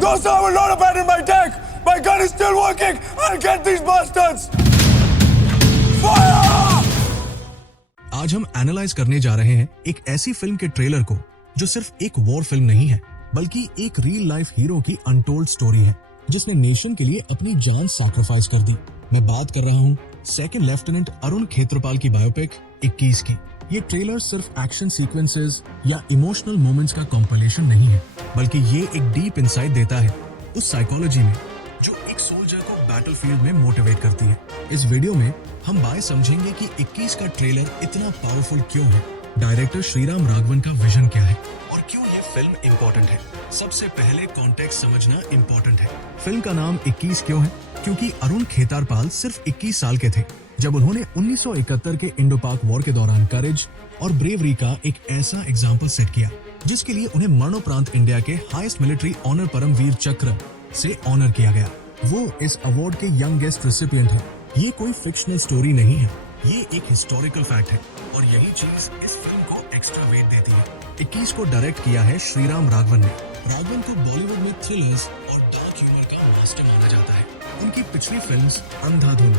No, sir, I will not abandon my tank. My gun is still working. I'll get these bastards. Fire! आज हम analyse करने जा रहे हैं एक ऐसी फिल्म के ट्रेलर को जो सिर्फ एक वॉर फिल्म नहीं है बल्कि एक रियल लाइफ हीरो की अनटोल्ड स्टोरी है जिसने नेशन के लिए अपनी जान सैक्रिफाइस कर दी। मैं बात कर रहा हूँ सेकंड लेफ्टिनेंट अरुण खेत्रपाल की बायोपिक 21 की। ये ट्रेलर सिर्फ एक्शन सीक्वेंसेस या इमोशनल मोमेंट्स का कॉम्पिलेशन नहीं है बल्कि ये एक डीप इंसाइट देता है उस साइकोलॉजी में जो एक सोल्जर को बैटलफील्ड में मोटिवेट करती है। इस वीडियो में हम बाय समझेंगे कि 21 का ट्रेलर इतना पावरफुल क्यों है, डायरेक्टर श्रीराम राघवन का विजन क्या है और क्यों ये फिल्म इम्पोर्टेंट है। सबसे पहले कॉन्टेक्स्ट समझना इम्पोर्टेंट है। फिल्म का नाम 21 क्यों है? क्योंकि अरुण खेतारपाल सिर्फ 21 साल के थे जब उन्होंने 1971 के इंडो पाक वॉर के दौरान करेज और ब्रेवरी का एक ऐसा एग्जाम्पल सेट किया जिसके लिए उन्हें मरणोपरांत इंडिया के हाईएस्ट मिलिट्री ऑनर परमवीर चक्र से ऑनर किया गया। वो इस अवार्ड के यंगेस्ट रेसिपिएंट हैं। ये कोई फिक्शनल स्टोरी नहीं है, ये एक हिस्टोरिकल फैक्ट है और यही चीज इस फिल्म को एक्स्ट्रा वेट देती है। 21 को डायरेक्ट किया है श्रीराम राघवन ने। राघवन को बॉलीवुड में थ्रिलर्स और डार्क ह्यूमर का मास्टर माना जाता है। उनकी पिछली फिल्म्स अंधाधुन,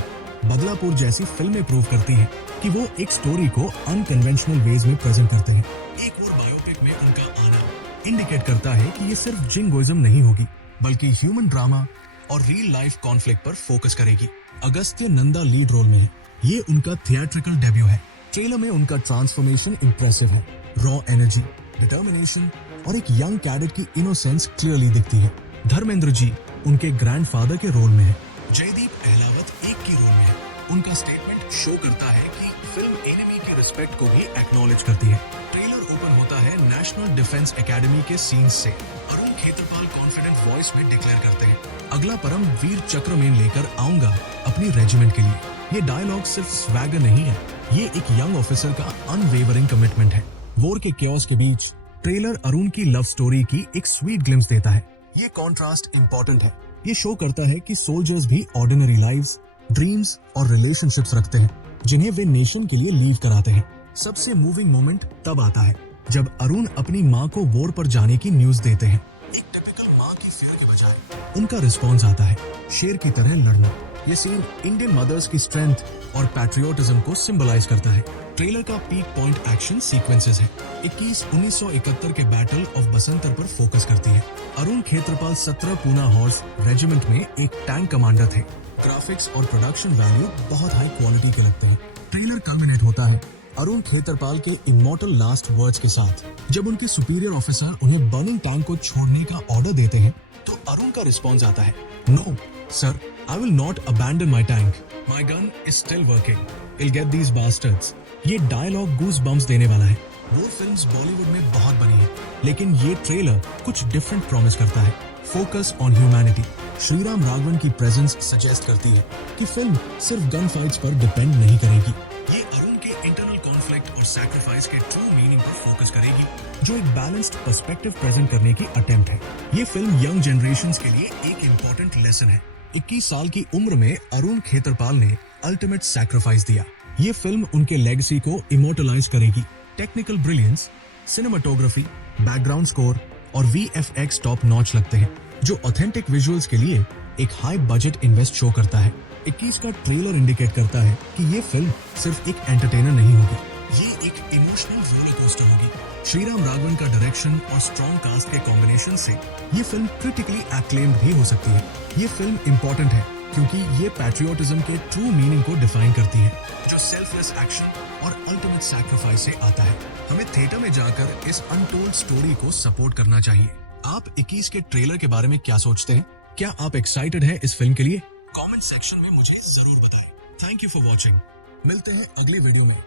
बदलापुर जैसी फिल्में प्रूव करती हैं कि वो एक स्टोरी को अनकन्वेंशनल वेज में प्रेजेंट करते हैं। एक और बायोपिक में उनका आना इंडिकेट करता है कि ये सिर्फ जिंगोइज्म नहीं होगी बल्कि ह्यूमन ड्रामा और रियल लाइफ कॉन्फ्लिक्ट पर फोकस करेगी। अगस्त्य नंदा लीड रोल में है। ये उनका थिएट्रिकल डेब्यू है। ट्रेलर में उनका ट्रांसफॉर्मेशन इम्प्रेसिव है। रॉ एनर्जी, डिटर्मिनेशन और एक यंग कैडेट की इनोसेंस क्लियरली दिखती है। धर्मेंद्र जी उनके ग्रैंडफादर के रोल में है। जयदीप अहलावत एक की रोल में है। उनका स्टेटमेंट शो करता है कि फिल्म एनिमी की रिस्पेक्ट को भी एक्नॉलेज करती है। ट्रेलर ओपन होता है नेशनल डिफेंस एकेडमी के सीन्स से। अरुण खेत्रपाल कॉन्फिडेंट वॉइस में डिक्लेयर करते हैं, अगला परम वीर चक्र में लेकर आऊंगा अपनी रेजिमेंट के लिए। ये डायलॉग सिर्फ स्वैगर नहीं है, ये एक यंग ऑफिसर का अनवेवरिंग कमिटमेंट है। वॉर के केओस के बीच ट्रेलर अरुण की लव स्टोरी की एक स्वीट ग्लिम्स देता है। ये कॉन्ट्रास्ट इम्पोर्टेंट है। ये शो करता है कि सोल्जर्स भी ऑर्डिनरी लाइव्स, ड्रीम्स और रिलेशनशिप्स रखते हैं जिन्हें वे नेशन के लिए लीव कराते हैं। सबसे मूविंग मोमेंट तब आता है जब अरुण अपनी माँ को वॉर पर जाने की न्यूज देते हैं। एक टिपिकल माँ की फियर के बजाय उनका रिस्पॉन्स आता है शेर की तरह लड़ना। ये सीन इंडियन मदर्स की स्ट्रेंथ और पैट्रियोटिज्म को सिंबलाइज करता है। ट्रेलर का पीक पॉइंट एक्शन सीक्वेंसेस है। 21 1971 के बैटल ऑफ बसंतर पर फोकस करती है। अरुण खेत्रपाल 17 पूना हॉर्स रेजिमेंट में एक टैंक कमांडर थे। ग्राफिक्स और प्रोडक्शन वैल्यू बहुत हाई क्वालिटी के लगते हैं। ट्रेलर कल्मिनेट होता है अरुण खेत्रपाल के इमॉर्टल लास्ट वर्ड्स के साथ। जब उनके सुपीरियर ऑफिसर उन्हें बर्निंग टैंक को छोड़ने का ऑर्डर देते हैं तो अरुण का रिस्पॉन्स आता है, no sir, I will not abandon my tank. My gun is still working. We'll get these bastards. ये डायलॉग गूज बम्स देने वाला है। वो फिल्म्स बॉलीवुड में बहुत बनी है लेकिन ये ट्रेलर कुछ डिफरेंट प्रॉमिस करता है। Focus on humanity. Shriram Raghavan की प्रेजेंस सजेस्ट करती है कि फिल्म सिर्फ गन फाइट्स पर डिपेंड नहीं करेगी। ये अरुण के इंटरनल कॉन्फ्लिक्ट और सैक्रिफाइस के ट्रू मीनिंग पर फोकस करेगी जो एक बैलेंस्ड पर्सपेक्टिव प्रेजेंट करने की अटेम्प्ट है। ये फिल्म यंग जनरेशंस के लिए एक इम्पोर्टेंट लेसन है। 21 साल की उम्र में अरुण खेत्रपाल ने अल्टीमेट सैक्रिफाइस दिया। ये फिल्म उनके लेगेसी को इमोर्टलाइज करेगी। Technical brilliance, cinematography, background score और VFX टॉप नॉच लगते हैं जो ऑथेंटिक विजुअल्स के लिए एक हाई बजट इन्वेस्ट शो करता है। 21 का ट्रेलर इंडिकेट करता है कि ये फिल्म सिर्फ एक एंटरटेनर नहीं होगी, ये एक इमोशनल रोलर कोस्टर होगी। श्रीराम राघवन का डायरेक्शन और स्ट्रॉन्ग कास्ट के कॉम्बिनेशन से ये फिल्म क्रिटिकली एक्लेम्ड भी हो सकती है। ये फिल्म इम्पोर्टेंट है क्योंकि ये पैट्रियोटिज्म के ट्रू मीनिंग को डिफाइन करती है जो सेल्फलेस एक्शन और अल्टीमेट सैक्रिफाइस से आता है। हमें थिएटर में जाकर इस अनटोल्ड स्टोरी को सपोर्ट करना चाहिए। आप 21 के ट्रेलर के बारे में क्या सोचते हैं? क्या आप एक्साइटेड हैं इस फिल्म के लिए? कमेंट सेक्शन में मुझे जरूर बताएं। Thank you for watching. मिलते हैं अगले वीडियो में।